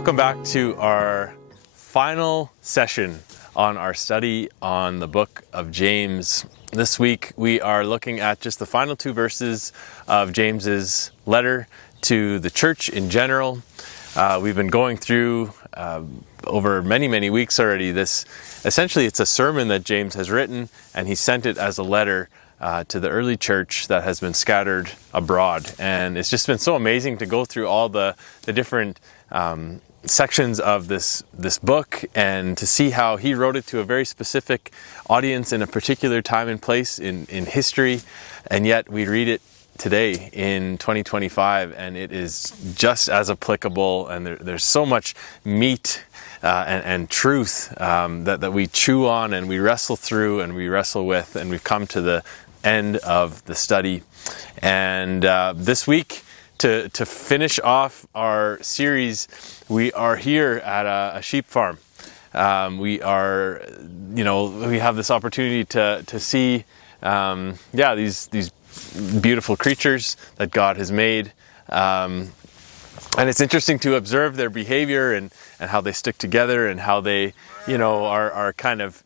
Welcome back to our final session on our study on the book of James. This week we are looking at just the final two verses of James's letter to the church in general. We've been going through over many weeks already this. Essentially, it's a sermon that James has written, and he sent it as a letter to the early church that has been scattered abroad. And it's just been so amazing to go through all the different sections of this book and to see how he wrote it to a very specific audience in a particular time and place in history. And yet we read it today in 2025, and it is just as applicable, and there's so much meat and truth that we chew on and we wrestle through and we wrestle with, and we've come to the end of the study. And this week, to finish off our series, we are here at a sheep farm. We have this opportunity to see these beautiful creatures that God has made. And it's interesting to observe their behavior and how they stick together and how they, are kind of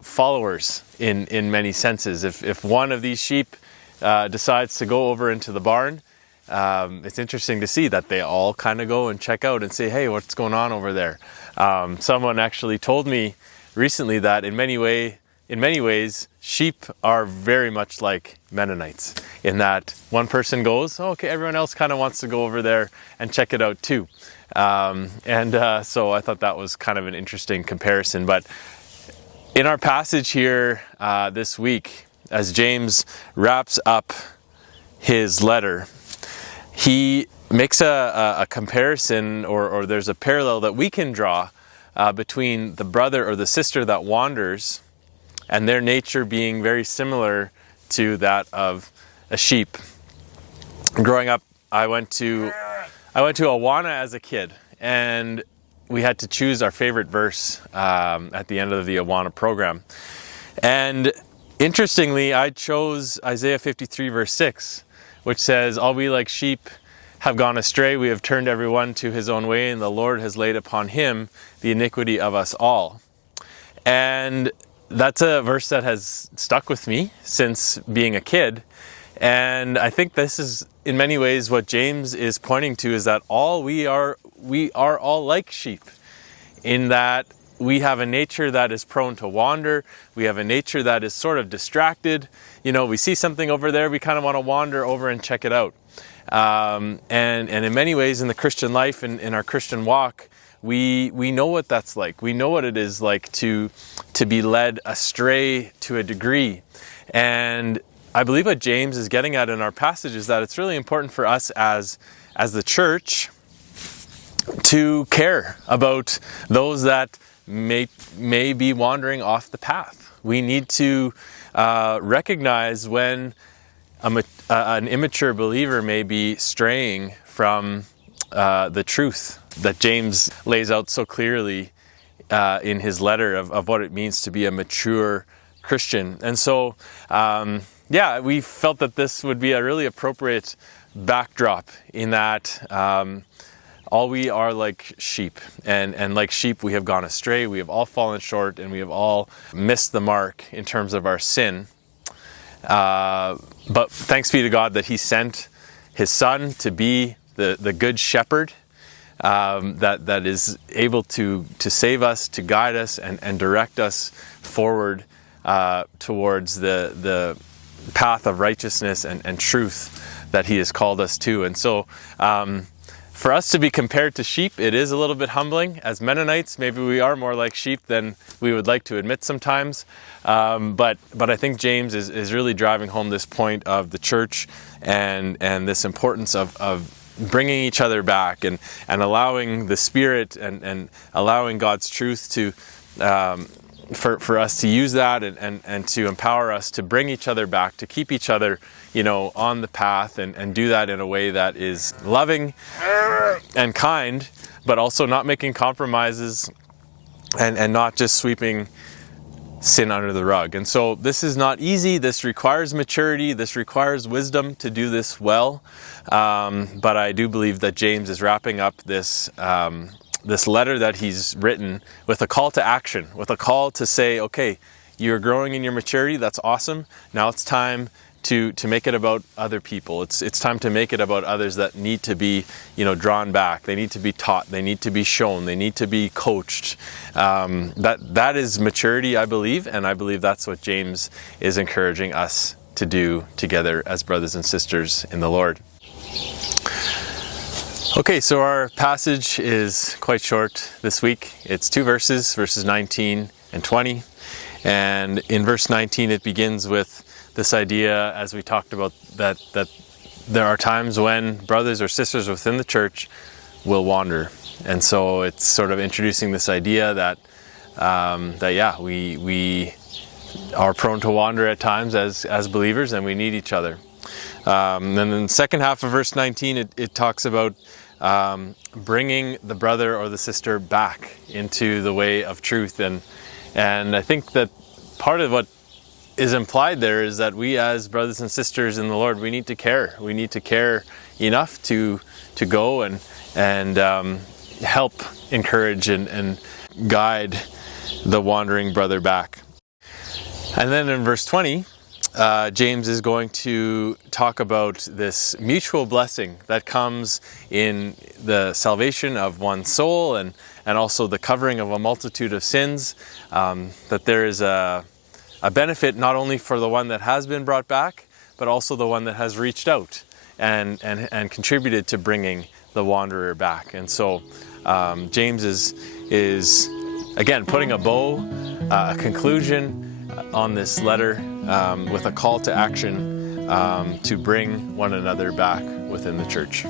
followers in many senses. If one of these sheep decides to go over into the barn, it's interesting to see that they all kind of go and check out and say, hey, what's going on over there? Someone actually told me recently that in many ways, sheep are very much like Mennonites, in that one person goes, okay, everyone else kind of wants to go over there and check it out too. So I thought that was kind of an interesting comparison. But in our passage here this week, as James wraps up his letter, he makes a comparison, or there's a parallel that we can draw between the brother or the sister that wanders and their nature being very similar to that of a sheep. Growing up, I went to Awana as a kid, and we had to choose our favorite verse at the end of the Awana program. And interestingly, I chose Isaiah 53 verse 6, which says, all we like sheep have gone astray, we have turned everyone to his own way, and the Lord has laid upon him the iniquity of us all. And that's a verse that has stuck with me since being a kid. And I think this is in many ways what James is pointing to, is that we are all like sheep, in that we have a nature that is prone to wander. We have a nature that is sort of distracted. We see something over there, we kind of want to wander over and check it out. And in many ways in the Christian life and in our Christian walk, we know what that's like. We know what it is like to be led astray to a degree. And I believe what James is getting at in our passage is that it's really important for us as the church to care about those that may be wandering off the path. We need to recognize when an immature believer may be straying from the truth that James lays out so clearly in his letter of what it means to be a mature Christian. And so, we felt that this would be a really appropriate backdrop, in that all we are like sheep, and like sheep we have gone astray, we have all fallen short, and we have all missed the mark in terms of our sin. But thanks be to God that he sent his son to be the good shepherd that is able to save us, to guide us, and direct us forward towards the path of righteousness and truth that he has called us to. And so for us to be compared to sheep, it is a little bit humbling. As Mennonites, maybe we are more like sheep than we would like to admit sometimes. But I think James is really driving home this point of the church and this importance of bringing each other back and allowing the Spirit and allowing God's truth to for us to use that and to empower us to bring each other back, to keep each other on the path, and do that in a way that is loving and kind, but also not making compromises and not just sweeping sin under the rug. And so this is not easy. This requires maturity. This requires wisdom to do this well. But I do believe that James is wrapping up this this letter that he's written with a call to action, with a call to say, okay, you're growing in your maturity, that's awesome. Now it's time to make it about other people. It's time to make it about others that need to be, drawn back. They need to be taught. They need to be shown. They need to be coached. That is maturity, I believe, and I believe that's what James is encouraging us to do together as brothers and sisters in the Lord. Okay, so our passage is quite short this week. It's 2 verses, verses 19 and 20. And in verse 19, it begins with this idea, as we talked about, that there are times when brothers or sisters within the church will wander. And so it's sort of introducing this idea that we are prone to wander at times as believers, and we need each other. And then in the second half of verse 19, it talks about bringing the brother or the sister back into the way of truth. And I think that part of what is implied there is that we as brothers and sisters in the Lord, we need to care. We need to care enough to go and help encourage and guide the wandering brother back. And then in verse 20, James is going to talk about this mutual blessing that comes in the salvation of one soul and also the covering of a multitude of sins, that there is a benefit not only for the one that has been brought back, but also the one that has reached out and contributed to bringing the wanderer back. And so James is again putting a bow, a conclusion on this letter with a call to action to bring one another back within the church.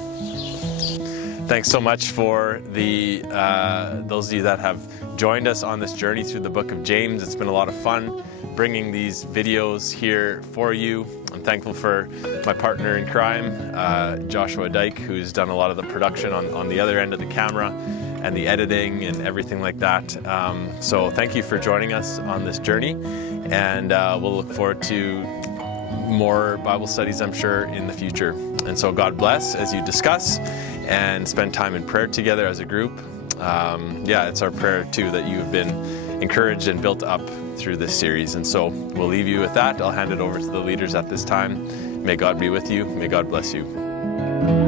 Thanks so much for those of you that have joined us on this journey through the book of James. It's been a lot of fun bringing these videos here for you. I'm thankful for my partner in crime, Joshua Dyke, who's done a lot of the production on the other end of the camera and the editing and everything like that. So thank you for joining us on this journey, and we'll look forward to more Bible studies, I'm sure, in the future. And so God bless as you discuss and spend time in prayer together as a group. It's our prayer too that you have been encouraged and built up through this series. And so we'll leave you with that. I'll hand it over to the leaders at this time. May God be with you. May God bless you.